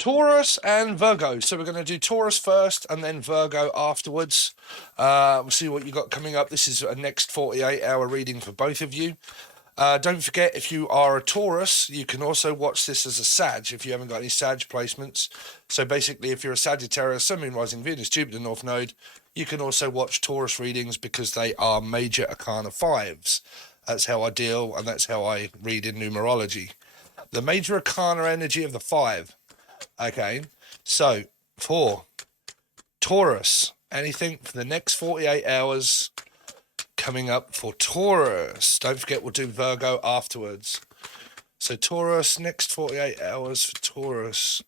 Taurus and Virgo. So we're going to do Taurus first and then Virgo afterwards. We'll see what you got coming up. This is a next 48-hour reading for both of you. Don't forget, if you are a Taurus, you can also watch this as a Sag if you haven't got any Sag placements. So basically, if you're a Sagittarius, Sun, Moon, Rising, Venus, Jupiter, North Node, you can also watch Taurus readings because they are major arcana fives. That's how I deal, and that's how I read in numerology. The major arcana energy of the five. Okay, so for Taurus, anything for the next 48 hours coming up for Taurus. Don't forget, we'll do Virgo afterwards. So Taurus, next 48 hours for Taurus.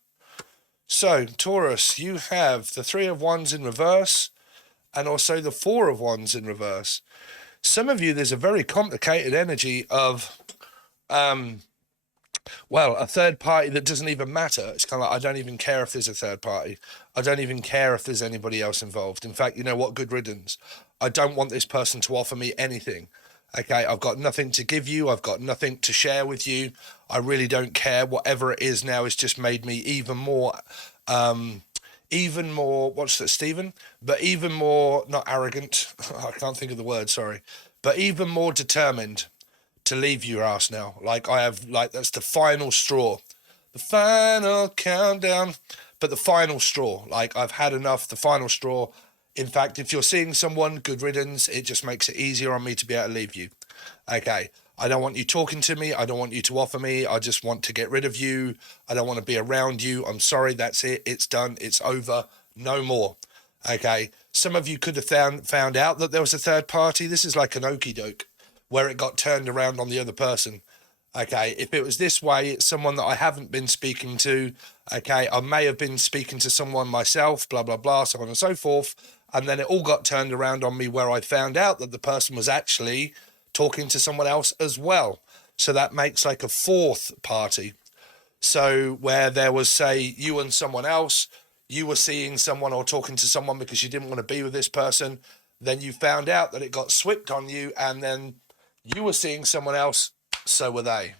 So Taurus, you have the Three of Wands in reverse and also the Four of Wands in reverse. Some of you, there's a very complicated energy of well, a third party that doesn't even matter. It's kind of like, I don't even care if there's a third party. I don't even care if there's anybody else involved. In fact, you know what? Good riddance. I don't want this person to offer me anything. Okay, I've got nothing to give you. I've got nothing to share with you. I really don't care. Whatever it is now has just made me even more, what's that, Stephen? But even more, not arrogant. I can't think of the word, sorry. But even more determined to leave your ass now. Like I have, like that's the final straw, the final countdown, but the final straw. Like I've had enough, the final straw. In fact, if you're seeing someone, good riddance, it just makes it easier on me to be able to leave you. Okay, I don't want you talking to me. I don't want you to offer me. I just want to get rid of you. I don't want to be around you. I'm sorry, that's it. It's done. It's over. No more. Okay, some of you could have found out that there was a third party. This is like an okie doke, where it got turned around on the other person. Okay, if it was this way, it's someone that I haven't been speaking to. Okay, I may have been speaking to someone myself, blah, blah, blah, so on and so forth. And then it all got turned around on me where I found out that the person was actually talking to someone else as well. So that makes like a fourth party. So where there was, say, you and someone else, you were seeing someone or talking to someone because you didn't want to be with this person. Then you found out that it got swept on you, and then you were seeing someone else, so were they.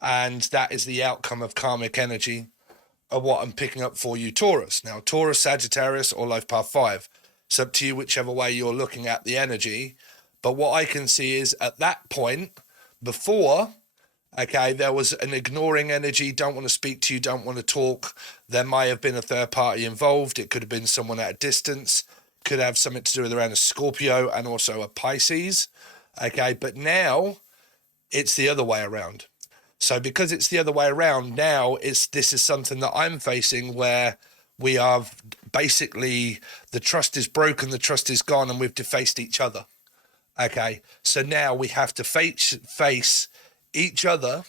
And that is the outcome of karmic energy of what I'm picking up for you, Taurus. Now, Taurus, Sagittarius, or Life Path 5. It's up to you whichever way you're looking at the energy. But what I can see is at that point, before, okay, there was an ignoring energy, don't want to speak to you, don't want to talk. There may have been a third party involved. It could have been someone at a distance. Could have something to do with around a Scorpio and also a Pisces. Okay, but now it's the other way around. So because it's the other way around, now this is something that I'm facing where we are basically, the trust is broken, the trust is gone, and we've defaced each other. Okay, so now we have to face each other.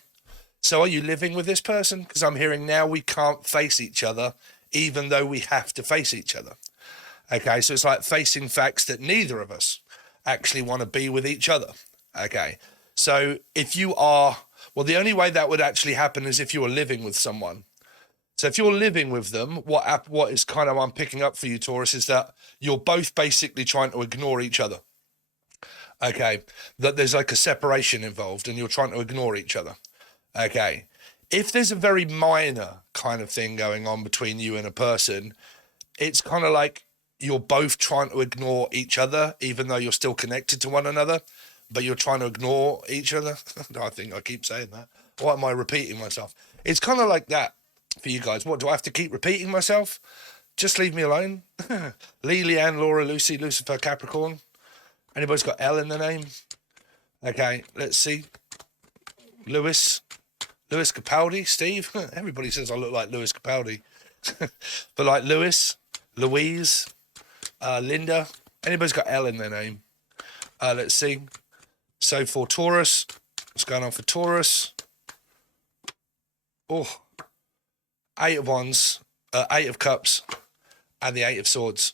So are you living with this person? Because I'm hearing now we can't face each other, even though we have to face each other. Okay, so it's like facing facts that neither of us actually want to be with each other. Okay, so if you are, well, the only way that would actually happen is if you were living with someone. So if you're living with them, what is kind of I'm picking up for you, Taurus, is that you're both basically trying to ignore each other. Okay, that there's like a separation involved and you're trying to ignore each other. Okay, if there's a very minor kind of thing going on between you and a person, it's kind of like you're both trying to ignore each other, even though you're still connected to one another, but you're trying to ignore each other. I think I keep saying that. Why am I repeating myself? It's kind of like that for you guys. What, do I have to keep repeating myself? Just leave me alone. Lee, Leanne, Laura, Lucy, Lucifer, Capricorn. Anybody's got L in their name? Okay, let's see. Lewis Capaldi, Steve. Everybody says I look like Lewis Capaldi. But like Lewis, Louise, Linda. Anybody's got L in their name? Let's see. So for Taurus, what's going on for Taurus? Oh, 8 of Wands, 8 of Cups, and the 8 of Swords.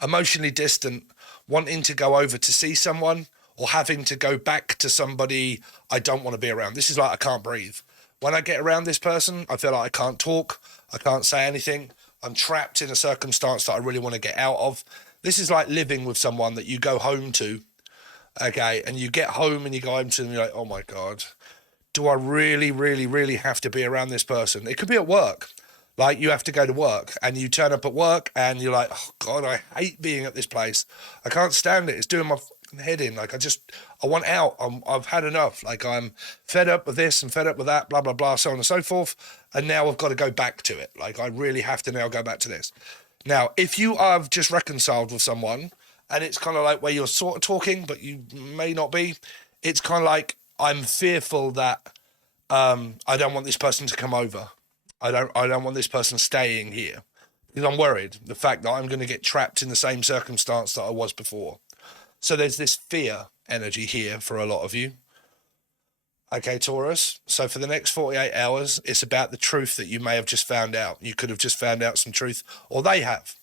Emotionally distant, wanting to go over to see someone or having to go back to somebody I don't want to be around. This is like I can't breathe. When I get around this person, I feel like I can't talk. I can't say anything. I'm trapped in a circumstance that I really want to get out of. This is like living with someone that you go home to, okay, and you get home and you go home to them and you're like, oh my God, do I really, really, really have to be around this person? It could be at work. Like, you have to go to work and you turn up at work and you're like, oh God, I hate being at this place. I can't stand it. It's doing my fucking head in. Like, I want out. I've had enough. Like, I'm fed up with this and fed up with that, blah, blah, blah, so on and so forth. And now I've got to go back to it. Like, I really have to now go back to this. Now, if you have just reconciled with someone and it's kind of like where you're sort of talking, but you may not be, it's kind of like, I'm fearful that I don't want this person to come over. I don't want this person staying here because I'm worried the fact that I'm going to get trapped in the same circumstance that I was before. So there's this fear energy here for a lot of you. Okay, Taurus. So for the next 48 hours, it's about the truth that you may have just found out. You could have just found out some truth, or they have.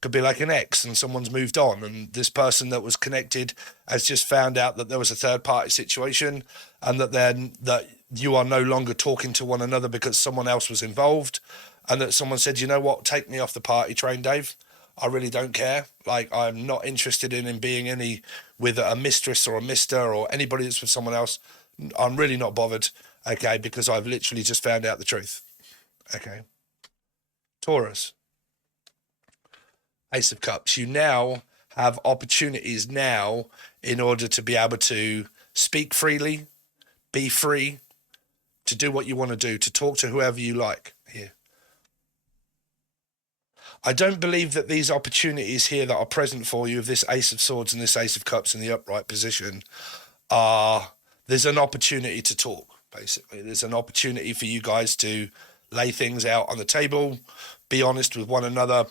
Could be like an ex and someone's moved on and this person that was connected has just found out that there was a third party situation and that you are no longer talking to one another because someone else was involved, and that someone said, you know what, take me off the party train, Dave. I really don't care. Like, I'm not interested in being with a mistress or a mister or anybody that's with someone else. I'm really not bothered, okay, because I've literally just found out the truth. Okay. Taurus. Ace of Cups. You now have opportunities now in order to be able to speak freely, be free, to do what you want to do, to talk to whoever you like here. I don't believe that these opportunities here that are present for you, of this Ace of Swords and this Ace of Cups in the upright position, there's an opportunity to talk, basically. There's an opportunity for you guys to lay things out on the table, be honest with one another.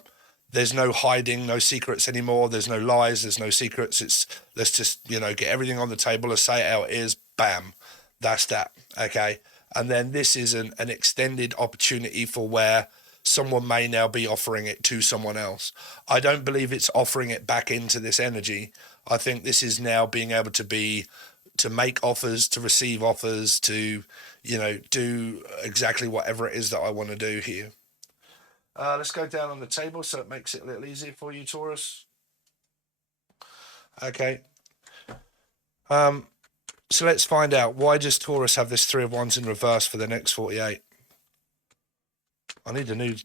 There's no hiding, no secrets anymore. There's no lies, there's no secrets. It's, let's just, get everything on the table, let's say it how it is, bam, that's that, okay? And then this is an extended opportunity for where someone may now be offering it to someone else. I don't believe it's offering it back into this energy. I think this is now being able to make offers, to receive offers, to, do exactly whatever it is that I want to do here. Let's go down on the table so it makes it a little easier for you, Taurus. Okay. So let's find out, why does Taurus have this Three of Wands in reverse for the next 48? I need a new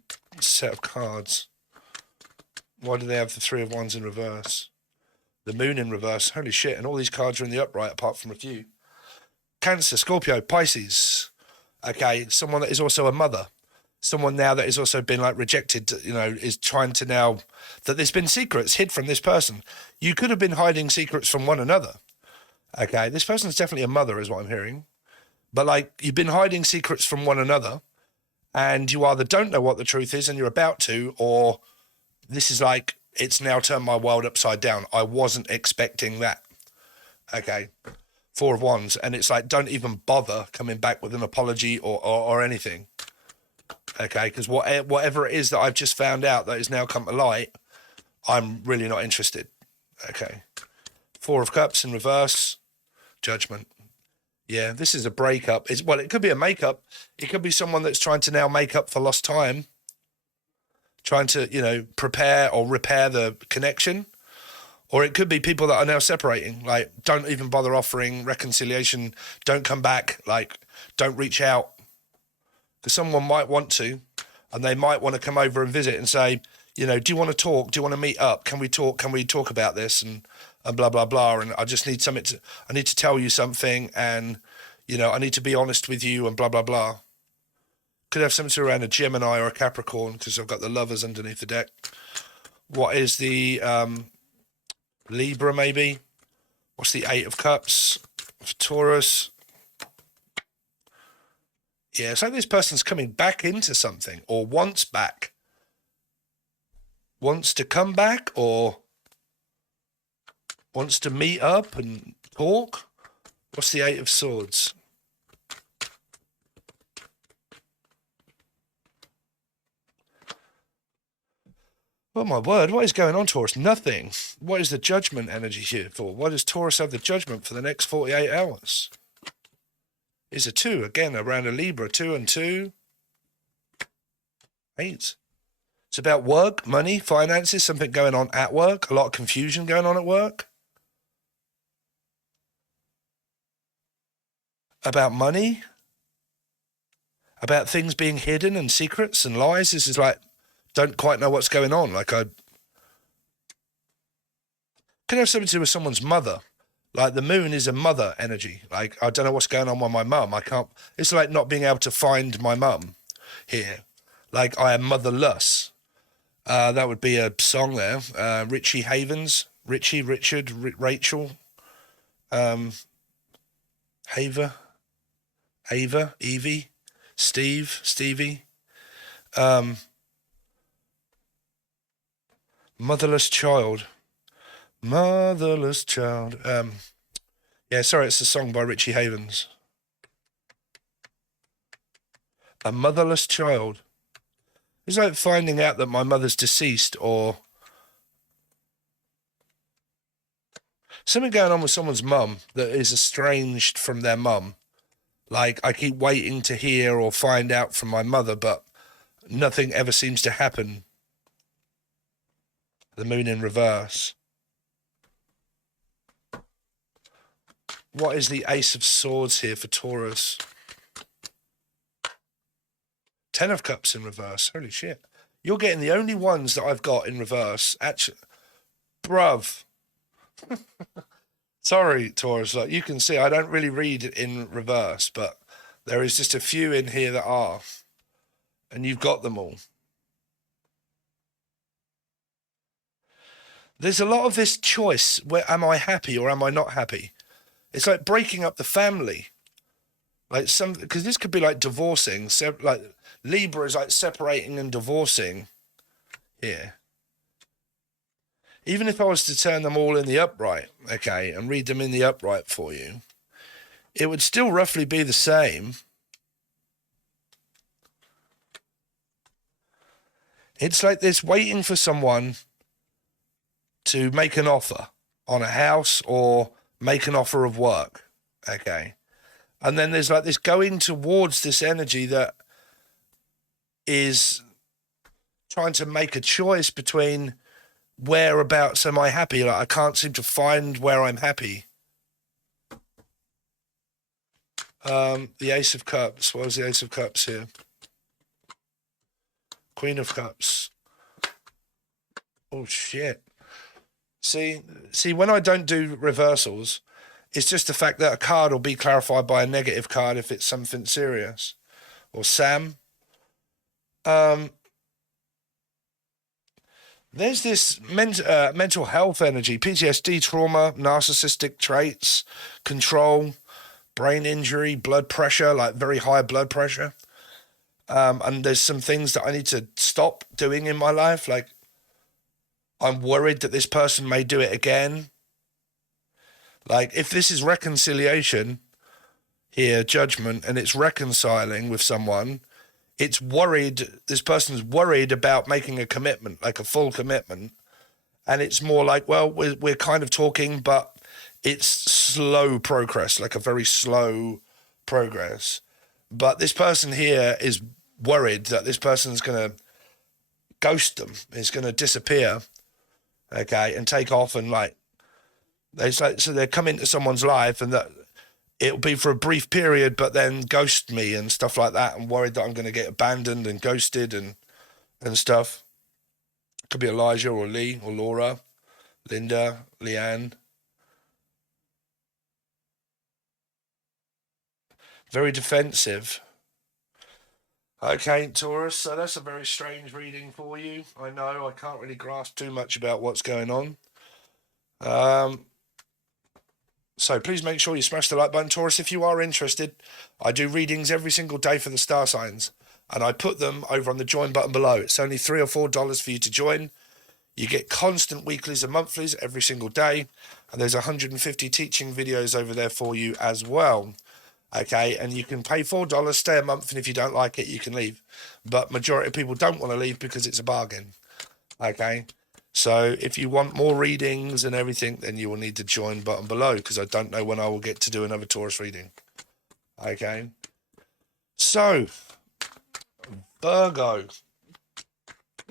set of cards. Why do they have the Three of Wands in reverse? The Moon in reverse. Holy shit, and all these cards are in the upright apart from a few. Cancer, Scorpio, Pisces. Okay, someone that is also a mother. Someone now that has also been rejected, is trying to now, that there's been secrets hid from this person. You could have been hiding secrets from one another. Okay, this person's definitely a mother is what I'm hearing. But you've been hiding secrets from one another and you either don't know what the truth is and you're about to, or this is it's now turned my world upside down. I wasn't expecting that. Okay, Four of Wands. And it's don't even bother coming back with an apology or anything. Okay, because whatever it is that I've just found out that has now come to light, I'm really not interested. Okay. Four of Cups in reverse. Judgment. Yeah, this is a breakup. It could be a makeup. It could be someone that's trying to now make up for lost time. Trying to, prepare or repair the connection. Or it could be people that are now separating. Don't even bother offering reconciliation. Don't come back. Don't reach out. Because someone might want to, and they might want to come over and visit and say, do you want to talk? Do you want to meet up? Can we talk? Can we talk about this? And blah, blah, blah. And I just need I need to tell you something. And, I need to be honest with you and blah, blah, blah. Could have something around a Gemini or a Capricorn because I've got the Lovers underneath the deck. What is the Libra maybe? What's the Eight of Cups? Taurus. Yeah, it's this person's coming back into something or wants back. Wants to come back or wants to meet up and talk. What's the Eight of Swords? Oh my word, what is going on, Taurus? Nothing. What is the Judgment energy here for? Why does Taurus have the Judgment for the next 48 hours? Is a 2, again, around a Libra, 2 and 2. 8. It's about work, money, finances, something going on at work, a lot of confusion going on at work. About money. about things being hidden and secrets and lies. This is like, don't quite know what's going on. Like, I could have something to do with someone's mother. Like, the moon is a mother energy. Like, I don't know what's going on with my mum. I can't, it's like not being able to find my mum here. Like, I am motherless. That would be a song there. Richie Havens, Richie, Richard, Rachel, Ava, Evie, Stevie, motherless child. Motherless child. Yeah, sorry, it's a song by Richie Havens. A motherless child. It's like finding out that my mother's deceased, or something going on with someone's mum that is estranged from their mum. Like, I keep waiting to hear or find out from my mother, but nothing ever seems to happen. The moon in reverse. What is the Ace of Swords here for Taurus? 10 of Cups in reverse. Holy shit. You're getting the only ones that I've got in reverse. Actually, bruv. Sorry, Taurus. Like, you can see, I don't really read in reverse, but there is just a few in here that are. And you've got them all. There's a lot of this choice. Where am I happy or am I not happy? It's like breaking up the family. Like, because this could be like divorcing. Like, Libra is like separating and divorcing here. Even if I was to turn them all in the upright, okay, and read them in the upright for you, it would still roughly be the same. It's like this waiting for someone to make an offer on a house or make an offer of work, okay? And then there's like this going towards this energy that is trying to make a choice between whereabouts am I happy. Like, I can't seem to find where I'm happy. The Ace of Cups. What was the Ace of Cups here? Queen of Cups. Oh, shit. See, when I don't do reversals, it's just the fact that a card will be clarified by a negative card if it's something serious. Or Sam. There's this mental health energy, PTSD, trauma, narcissistic traits, control, brain injury, blood pressure, like very high blood pressure. And there's some things that I need to stop doing in my life. Like, I'm worried that this person may do it again. Like, if this is reconciliation here, judgment, and it's reconciling with someone, it's worried, this person's worried about making a commitment, like a full commitment. And it's more like, well, we're kind of talking, but it's slow progress, like a very slow progress. But this person here is worried that this person's going to ghost them, is going to disappear, okay, and take off, and like, so they come into someone's life and that it'll be for a brief period, but then ghost me and stuff like that. I'm worried that I'm going to get abandoned and ghosted and stuff. Could be Elijah or Lee or Laura, Linda, Leanne. Very defensive. Okay, Taurus, so that's a very strange reading for you. I know I can't really grasp too much about what's going on. So please make sure you smash the like button, Taurus, if you are interested. I do readings every single day for the star signs, and I put them over on the join button below. It's only $3 or $4 for you to join. You get constant weeklies and monthlies every single day, and there's 150 teaching videos over there for you as well. Okay, and you can pay $4, stay a month, and if you don't like it, you can leave. But majority of people don't want to leave because it's a bargain. Okay, so if you want more readings and everything, then you will need the join button below, because I don't know when I will get to do another Taurus reading. Okay, so Virgo.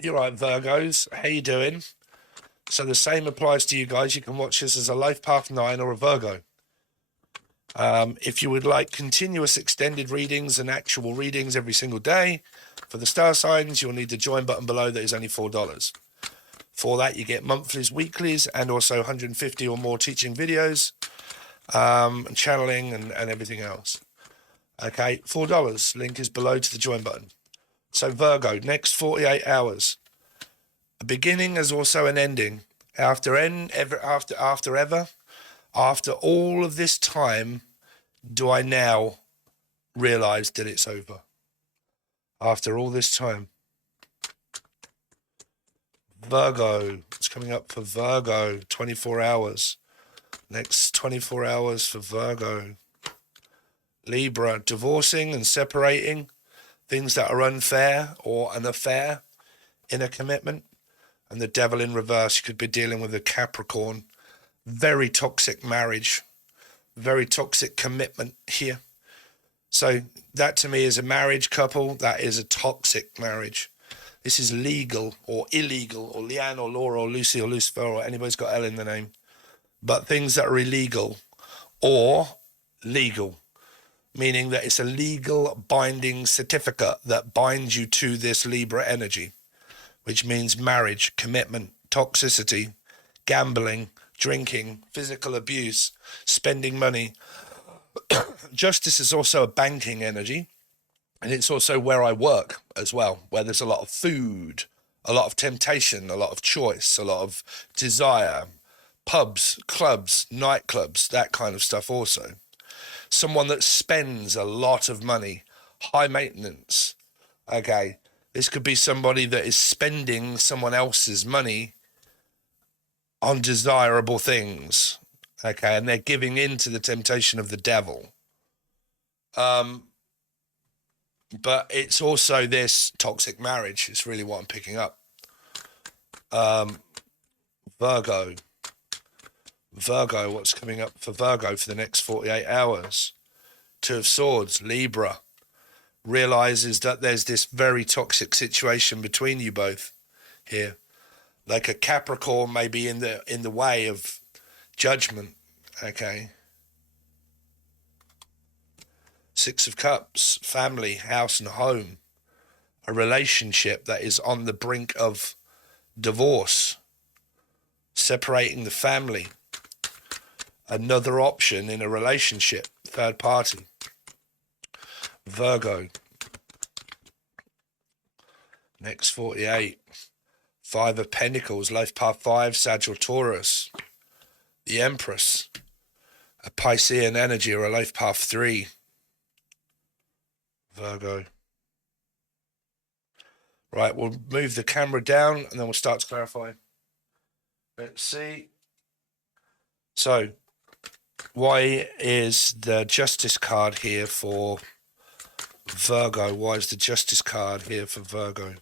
You're right, Virgos. How you doing? So the same applies to you guys. You can watch this as a Life Path 9 or a Virgo. If you would like continuous extended readings and actual readings every single day for the star signs, you'll need the join button below. That is only $4. For that, you get monthlies, weeklies, and also 150 or more teaching videos, and channeling and everything else. Okay, $4. Link is below to the join button. So Virgo, next 48 hours. A beginning is also an ending. After all of this time, do I now realize that it's over? After all this time. Virgo, it's coming up for Virgo, 24 hours. Next 24 hours for Virgo. Libra, divorcing and separating, things that are unfair or an affair in a commitment. And the Devil in reverse, you could be dealing with a Capricorn. Very toxic marriage, very toxic commitment here. So that to me is a marriage couple. That is a toxic marriage. This is legal or illegal, or Leanne or Laura or Lucy or Lucifer, or anybody's got L in the name. But things that are illegal or legal, meaning that it's a legal binding certificate that binds you to this Libra energy, which means marriage, commitment, toxicity, gambling, drinking, physical abuse, spending money. Justice is also a banking energy, and it's also where I work as well, where there's a lot of food, a lot of temptation, a lot of choice, a lot of desire, pubs, clubs, nightclubs, that kind of stuff also. Someone that spends a lot of money, high maintenance. Okay, this could be somebody that is spending someone else's money on desirable things. Okay, and they're giving in to the temptation of the devil. But it's also this toxic marriage. It's really what I'm picking up. Virgo, what's coming up for Virgo for the next 48 hours? Two of Swords, Libra, realizes that there's this very toxic situation between you both here. Like a Capricorn may be in the way of judgment, okay? Six of Cups, family, house and home. A relationship that is on the brink of divorce, separating the family. Another option in a relationship, third party. Virgo. Next 48. Five of Pentacles, life path 5, Sagittal Taurus. The Empress. A Piscean energy or a life path 3. Virgo. Right, we'll move the camera down and then we'll start to clarify. Let's see. So, why is the Justice card here for Virgo? Why is the Justice card here for Virgo?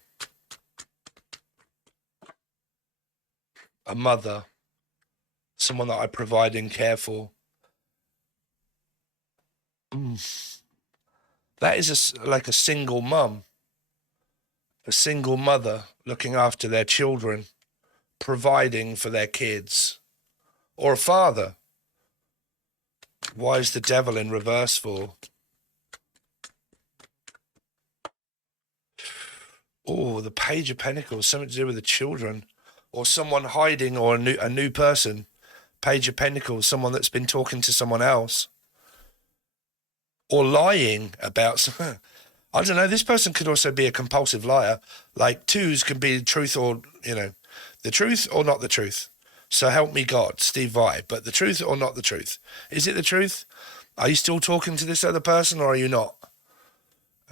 A mother, someone that I provide and care for. That is like a single mum, a single mother looking after their children, providing for their kids, or a father. Why is the Devil in reverse for? Oh, the Page of Pentacles, something to do with the children, or someone hiding, or a new person. Page of Pentacles, someone that's been talking to someone else, or lying about. I don't know. This person could also be a compulsive liar. Like twos can be truth or the truth or not the truth. So help me God, Steve Vai. But the truth or not the truth? Is it the truth? Are you still talking to this other person or are you not?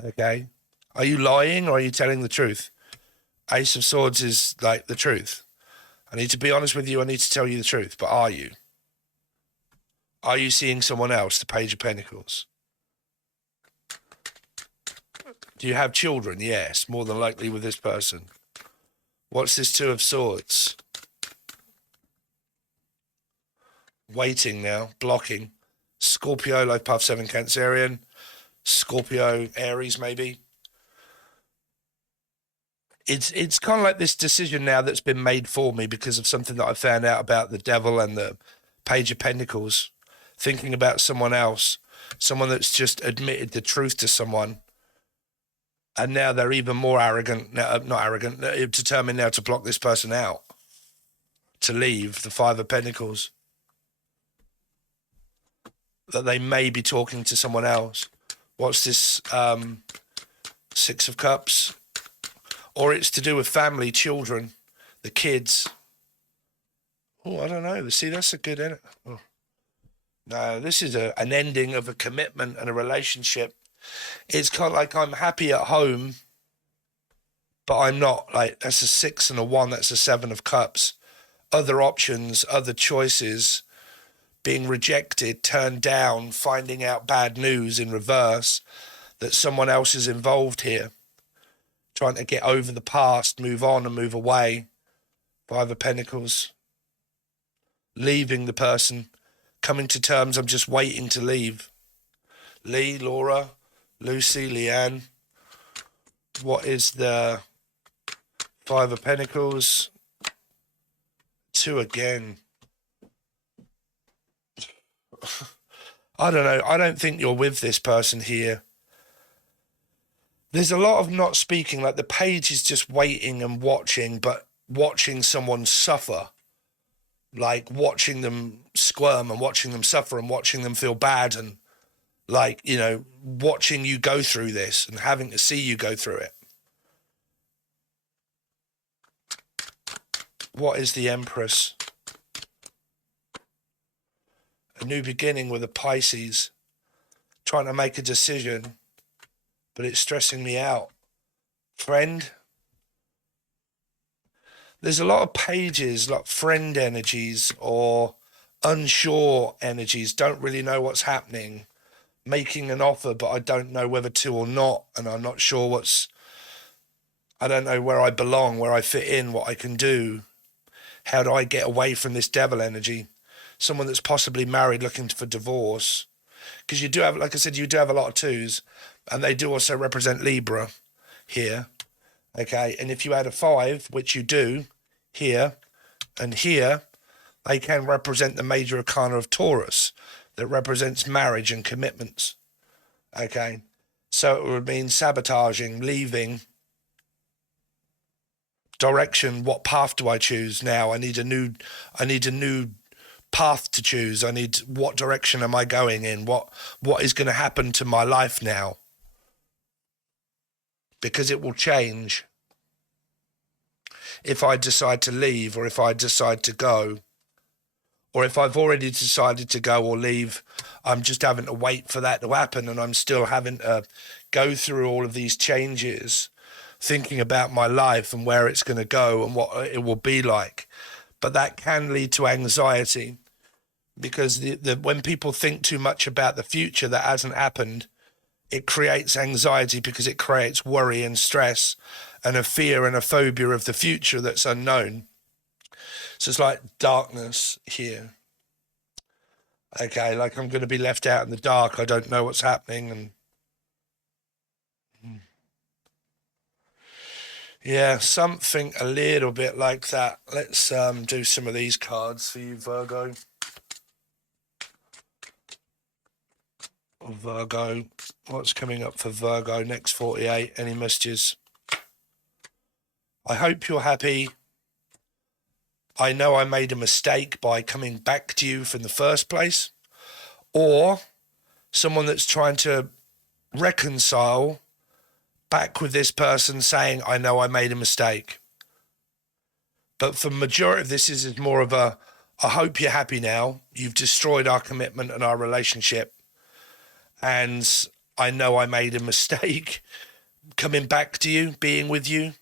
Okay. Are you lying or are you telling the truth? Ace of Swords is like the truth. I need to be honest with you. I need to tell you the truth. But are you? Are you seeing someone else? The Page of Pentacles. Do you have children? Yes, more than likely with this person. What's this Two of Swords? Waiting now, blocking. Scorpio, life path 7, Cancerian. Scorpio, Aries maybe. It's kind of like this decision now that's been made for me because of something that I found out about the Devil and the Page of Pentacles. thinking about someone else, someone that's just admitted the truth to someone, and now they're even more arrogant, not arrogant, determined now to block this person out, to leave, the Five of Pentacles, that they may be talking to someone else. What's this, Six of Cups? Or it's to do with family, children, the kids. Oh, I don't know. See, that's a good... Oh. No, this is an ending of a commitment and a relationship. It's kind of like I'm happy at home, but I'm not. Like, that's a 6 and a 1. That's a 7 of Cups. Other options, other choices, being rejected, turned down, finding out bad news in reverse, that someone else is involved here, trying to get over the past, move on and move away. Five of Pentacles. Leaving the person, coming to terms, I'm just waiting to leave. Lee, Laura, Lucy, Leanne. What is the Five of Pentacles? 2 again. I don't know. I don't think you're with this person here. There's a lot of not speaking, like the page is just waiting and watching, but watching someone suffer. Like watching them squirm and watching them suffer and watching them feel bad and like, you know, watching you go through this and having to see you go through it. What is the Empress? A new beginning with a Pisces, trying to make a decision, but it's stressing me out. Friend? There's a lot of pages, like friend energies or unsure energies, don't really know what's happening, making an offer, but I don't know whether to or not, and I'm not sure I don't know where I belong, where I fit in, what I can do. How do I get away from this devil energy? Someone that's possibly married looking for divorce. Because you do have, like I said, you do have a lot of 2s, and they do also represent Libra here. Okay, and if you add a 5, which you do, here and here, they can represent the major arcana of Taurus, that represents marriage and commitments. Okay, so it would mean sabotaging, leaving, direction. What path do I choose now? I need a new path to choose. What direction am I going in? What is going to happen to my life now? Because it will change. If I decide to leave, or if I decide to go, or if I've already decided to go or leave, I'm just having to wait for that to happen, and I'm still having to go through all of these changes, thinking about my life and where it's going to go and what it will be like. But that can lead to anxiety, because when people think too much about the future that hasn't happened, it creates anxiety, because it creates worry and stress and a fear and a phobia of the future that's unknown. So it's like darkness here. Okay, like I'm going to be left out in the dark. I don't know what's happening. And yeah, something a little bit like that. Let's do some of these cards for you, Virgo. Virgo, what's coming up for Virgo next 48? Any messages? I hope you're happy. I know I made a mistake by coming back to you from the first place. Or someone that's trying to reconcile back with this person, saying, I know I made a mistake. But for the majority of this is more of I hope you're happy now. You've destroyed our commitment and our relationship. And I know I made a mistake coming back to you, being with you.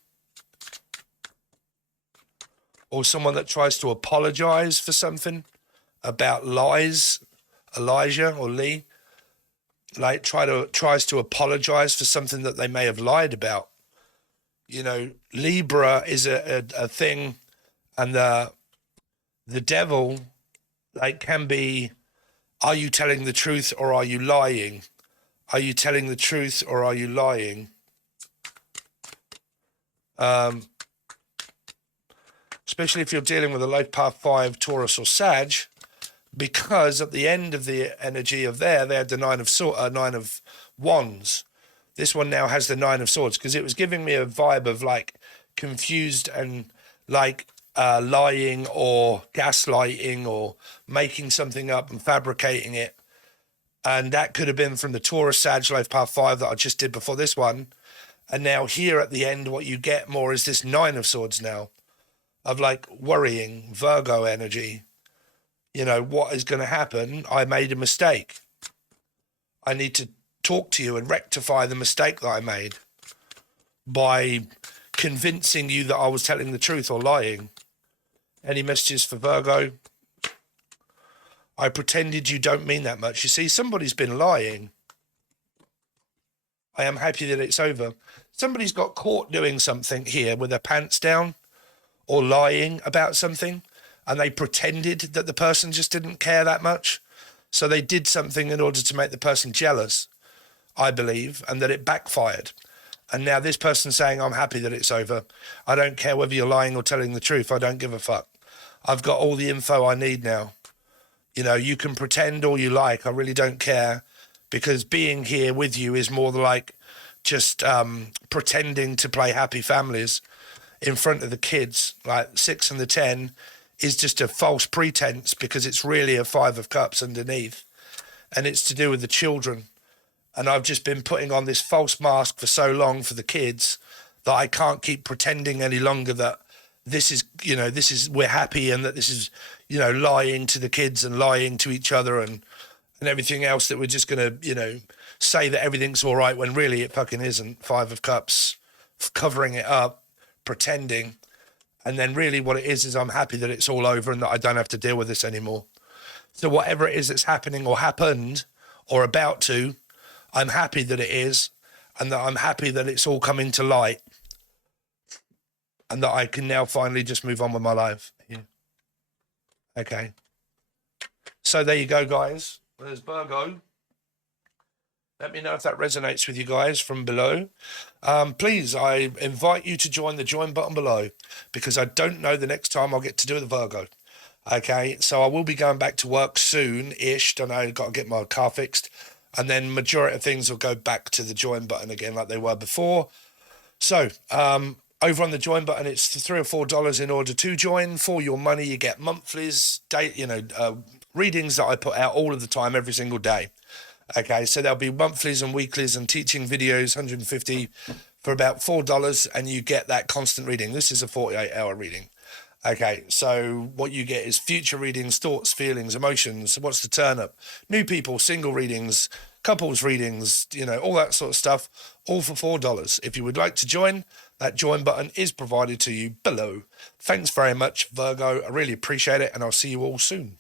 Or someone that tries to apologize for something about lies, Elijah or Lee, like tries to apologize for something that they may have lied about. You know, Libra is a thing, and the devil, like, can be, are you telling the truth or are you lying? Are you telling the truth or are you lying? Especially if you're dealing with a life path 5, Taurus or Sag, because at the end of the energy of there, they had the Nine of Wands. This one now has the Nine of Swords, because it was giving me a vibe of like confused and like lying or gaslighting or making something up and fabricating it. And that could have been from the Taurus Sag Life Path 5 that I just did before this one. And now here at the end, what you get more is this Nine of Swords now, of like worrying, Virgo energy. You know, what is going to happen? I made a mistake. I need to talk to you and rectify the mistake that I made by convincing you that I was telling the truth or lying. Any messages for Virgo? I pretended you don't mean that much. You see, somebody's been lying. I am happy that it's over. Somebody's got caught doing something here with their pants down or lying about something, and they pretended that the person just didn't care that much. So they did something in order to make the person jealous, I believe, and that it backfired. And now this person's saying, I'm happy that it's over. I don't care whether you're lying or telling the truth. I don't give a fuck. I've got all the info I need now. You know, you can pretend all you like. I really don't care, because being here with you is more like just pretending to play happy families in front of the kids. Like 6 and the 10 is just a false pretense, because it's really a 5 of Cups underneath, and it's to do with the children. And I've just been putting on this false mask for so long for the kids that I can't keep pretending any longer that this is, you know, this is, we're happy, and that this is, you know, lying to the kids and lying to each other and everything else, that we're just going to, you know, say that everything's all right when really it fucking isn't. 5 of Cups, covering it up, pretending. And then really what it is I'm happy that it's all over and that I don't have to deal with this anymore. So whatever it is that's happening or happened or about to, I'm happy that it is, and that I'm happy that it's all coming to light, and that I can now finally just move on with my life. Yeah. Okay. So there you go, guys. There's Virgo. Let me know if that resonates with you guys from below. Please, I invite you to join the join button below, because I don't know the next time I'll get to do the Virgo. Okay, so I will be going back to work soon-ish. Don't know, got to get my car fixed. And then majority of things will go back to the join button again like they were before. So, over on the join button, it's $3 or $4 in order to join. For your money, you get monthlies, readings that I put out all of the time, every single day. Okay, so there'll be monthlies and weeklies and teaching videos, 150 for about $4, and you get that constant reading. This is a 48-hour reading. Okay, so what you get is future readings, thoughts, feelings, emotions, what's the turn up, new people, single readings, couples readings, you know, all that sort of stuff, all for $4. If you would like to join, that join button is provided to you below. Thanks very much, Virgo. I really appreciate it, and I'll see you all soon.